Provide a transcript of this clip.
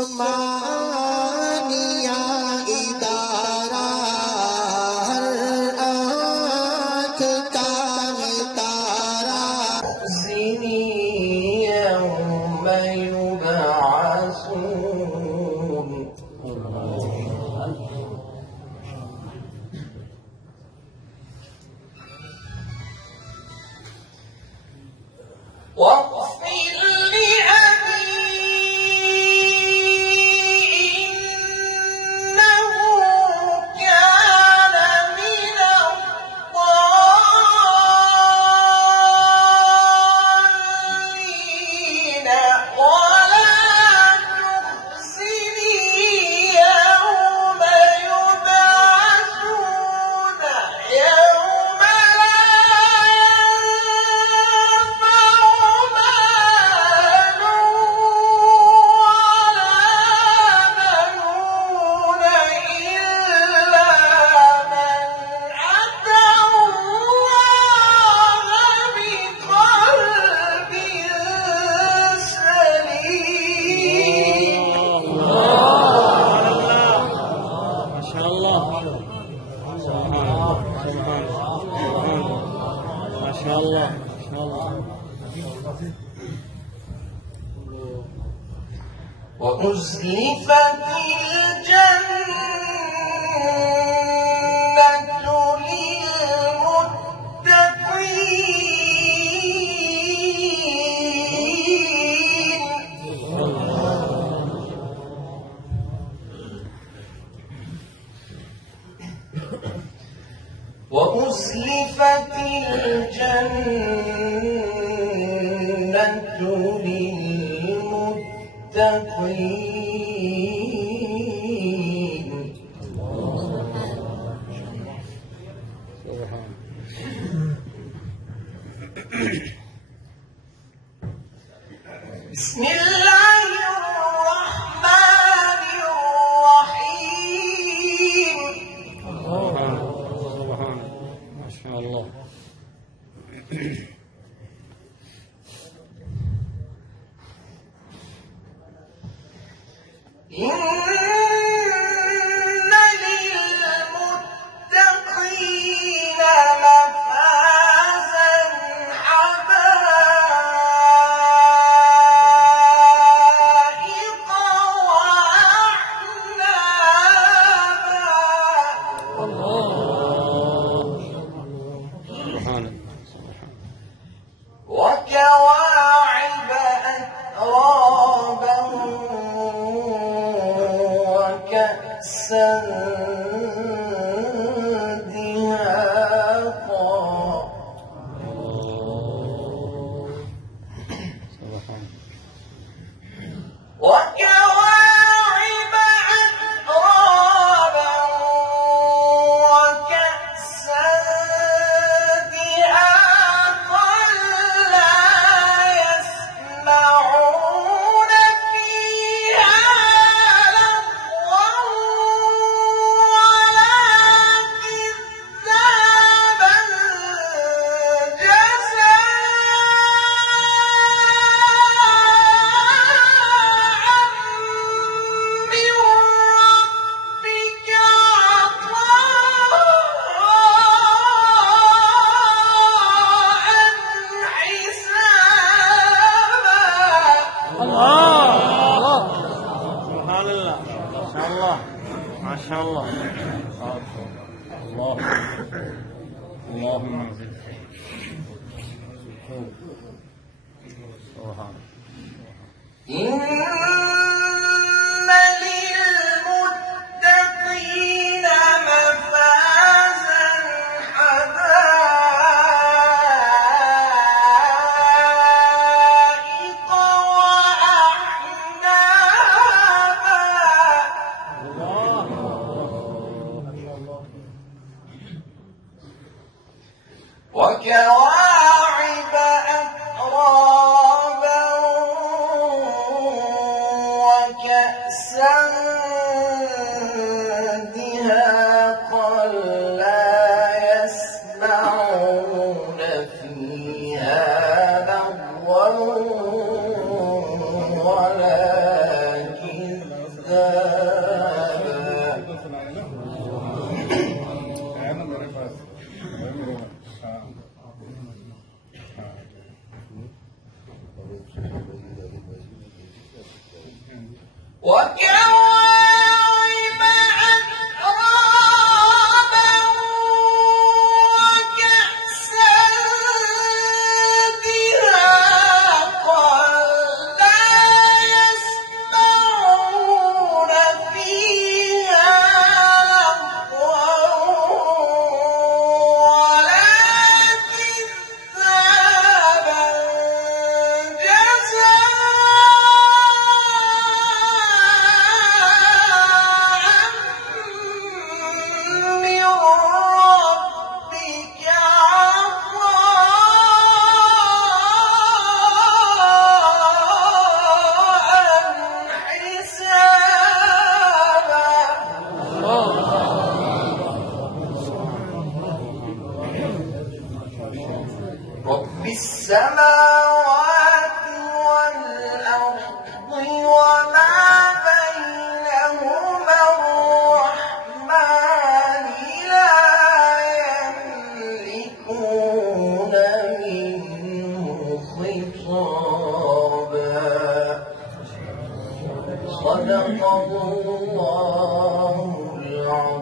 उस्मानिया इदारा हर आँख का है तारा यौम युबअसून وأزلفت الجنة للمتقين وأزلفت الجنة للمتقين بسم الله الرحمن الرحيم ما شاء الله إن للمتقين مفازا حدائق وأعنابا وكواعب أترابا وكأسا دهاقا وكواعب أترابا وكأسا دهاقا لا يسمعون فيها ما شاء الله الله اللهم زد إن للمتقين مفازا حدائق وأعنابا وكواعب أترابا وكأسا دهاقا لا يسمعون فيها لغوا ولا وكواعب أترابا وكأسا دهاقا لا يسمعون فيها لغوا ولا كذابا من ربك عطاء حسابا. رب السماوات والأرض وما بينهما الرحمن لا يملكون منه خطابا. صدق الله العظيم.